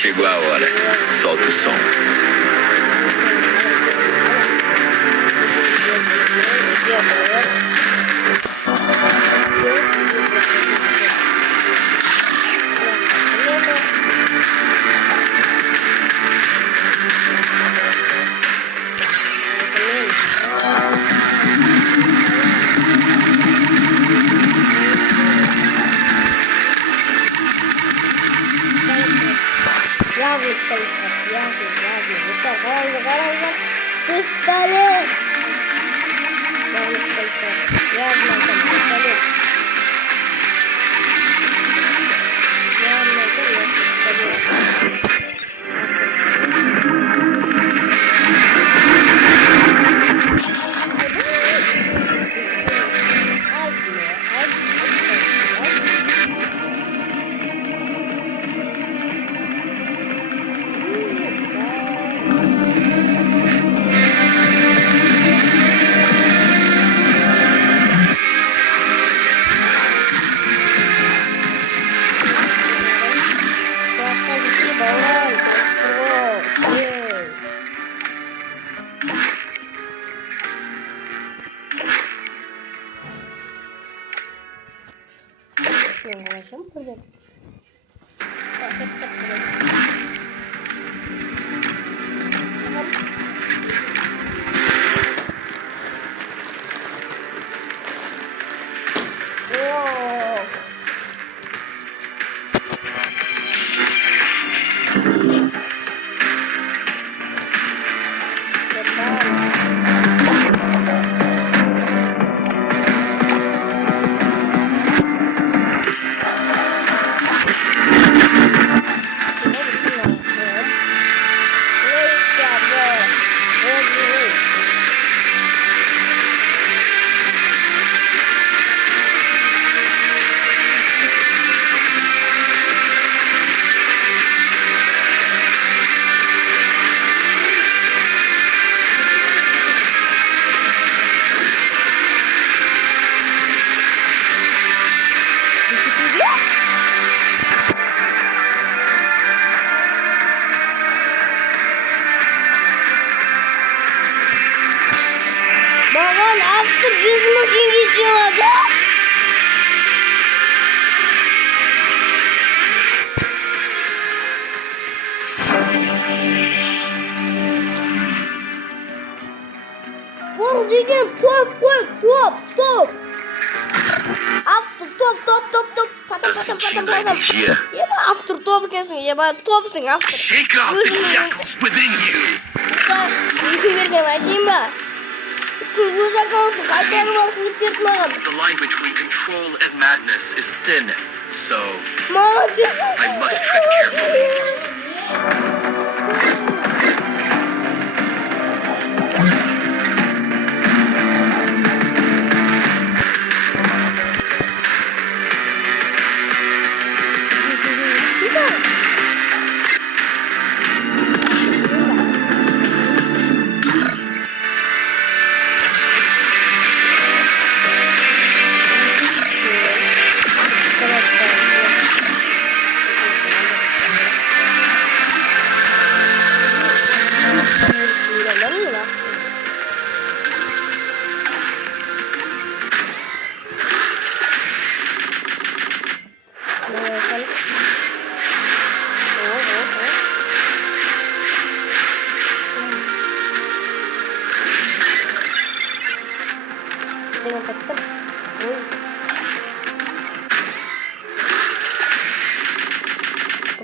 Chegou a hora. Solta o som. Yavrum kalacak, yavrum. Usta karanlık. Pistolet. Yavrum kalacak, yavrum pistolet. Yavrum pistolet. Baban after cızmak istiyordu. Bu dedim top. After top. Patam. Yema after top kesin. Yema topsun after. Shake off the shackles within you. The line between control and madness is thin, so I must tread carefully.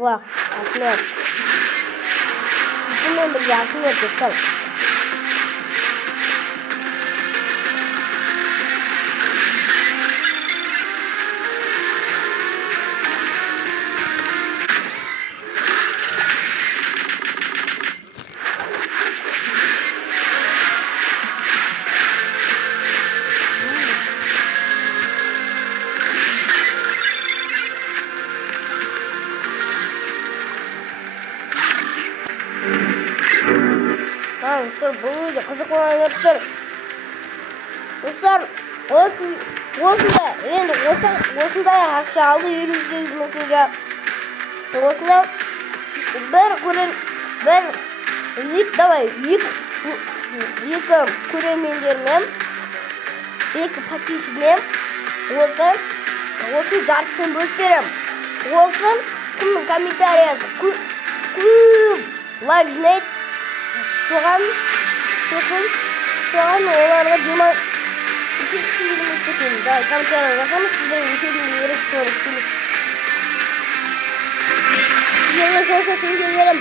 Wah, atlet. Ini berjasa betul. Dostlar bunu da kızık olan yaptır. Dostlar olsun da yani olsun da ya aşağıda yürüyeceğiz mesela. Olsun da bir екі көрермендермен екі подписчигіммен осы жартысын бөліп берем. Олсын кімнің комментариясы көп лайк жинайды, соған оларға 20 теңгеден кетеміз. Давай комментария жазамыз, сіздерге нешеден керек соны істейміз. Сіздерге қоса теңге берем.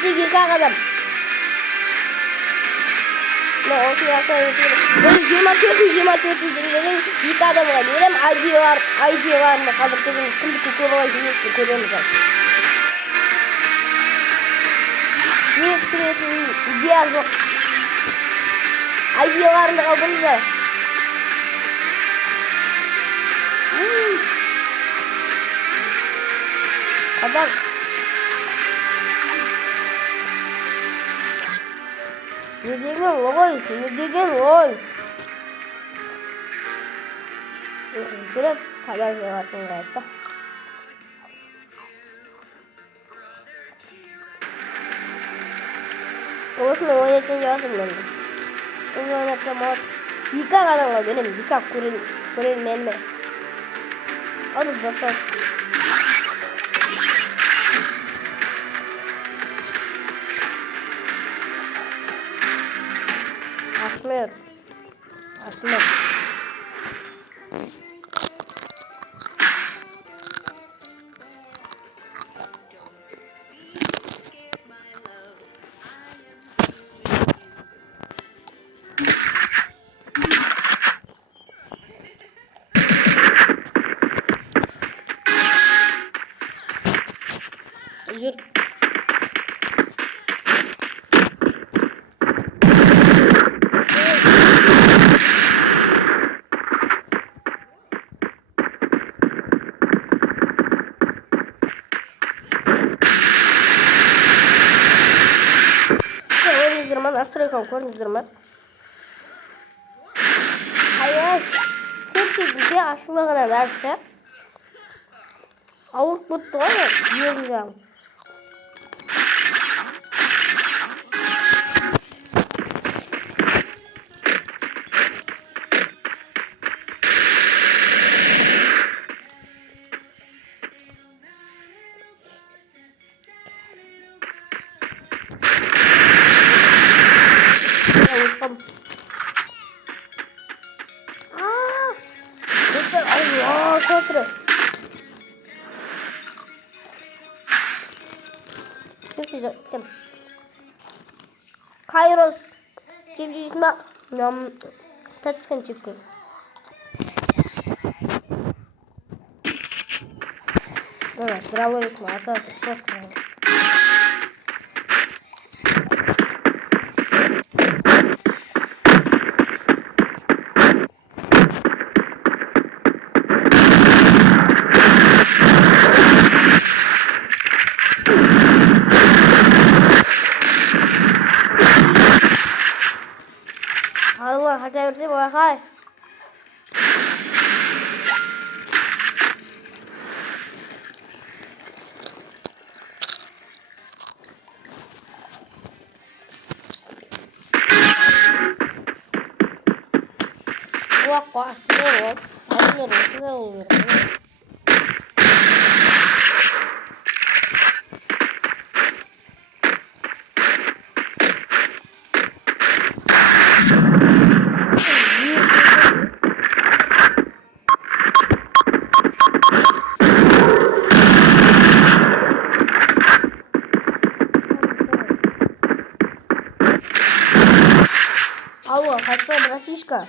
Сізге қағадам. Осы жақта өтеді. Бұл 24 теңгеден екі адамға берем. ID-ларында қазір көреміз. Кімдікі көп алайын емесін көреміз. Не түсіретін идея жоқ. ID-ларында қалдыңыздар. Қазақ. Не деген ой. Жүріп, қазақ жеватын қайытта. Осыны ойнайтын жеватын менде. Оны ойнатсам болады. Екі адамға берем, екі көрерменіме. Алып бастау. Асмет. Жүр. Настройканы көрдіңіздер ме? Көпшілікте ашылығына дәрісі ауық бұтты ғой ең жағын. Kairos чипсисма нам татқан чипсы. Да, здравый класс, что сказал. Хотя бы плохая. Алло, хотел, братишка.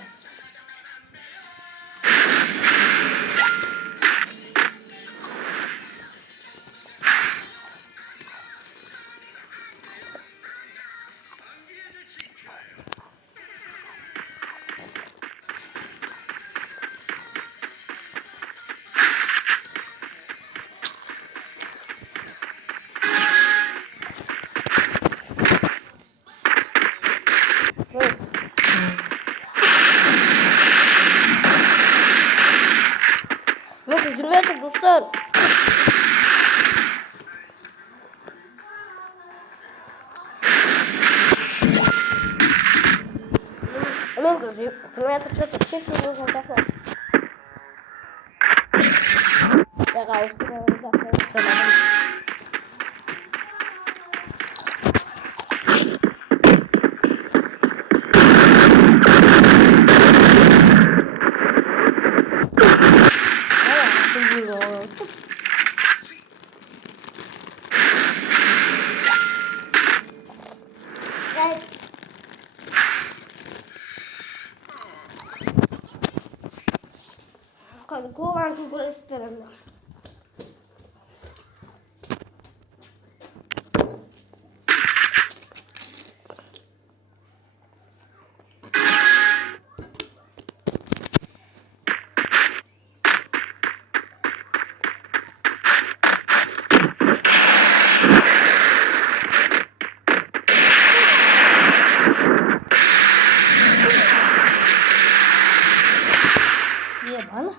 Terminator что-то чек нужно такое. Такая Кован кукурузтерinde. Niye bana?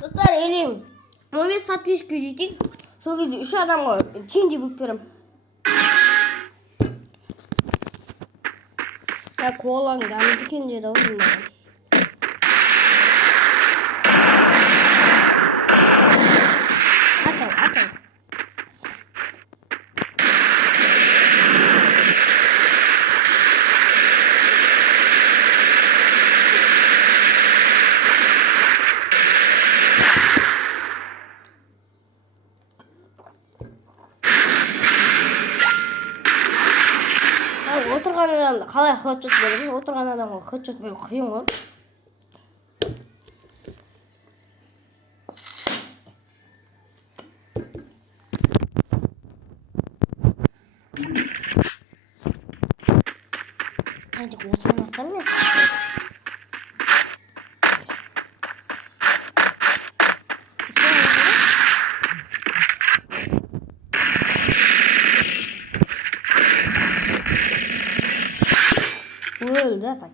Dostlar elim. 15 подписчикке жетейік. Сол кезде 3 адамға теңге бөліп беремін. Колаң дамыды екен деді ау деймін. Атау. Отырған адамда қалай хедшот береді? Отырған адамға хедшот беру қиын ғой. Hadi osman atalım ya. Öldü tak.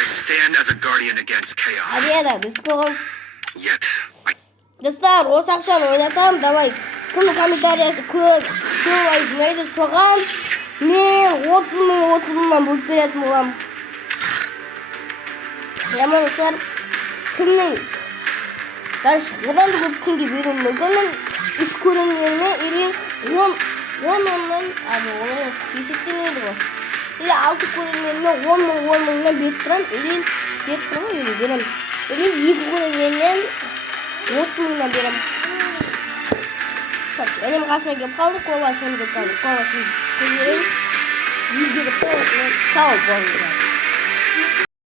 I stand as a guardian against chaos. Hadi ya da biz kovalım. Yet, Dostlar Osakşan oynatalım давай. Kımı kommentariyası koy neydi soğan. Men 30'dan bölüp berетін bolam. Yaman dostlar kimning odan da көп теңге беруім мүмкін. Мен 3 көрінмеріне или 10 ondan abi onu есептемейді ғой. Или 6 көрінмеріне 10 мыңнан беріп тұрам. Или беріп тұрам или берем. Или 2 көрінмерінен 30 мыңнан берем. Benim қасына келіп қалды. Кола шымды қалды. Кола шымды көзерейін. Видеоға сау болыңыздар.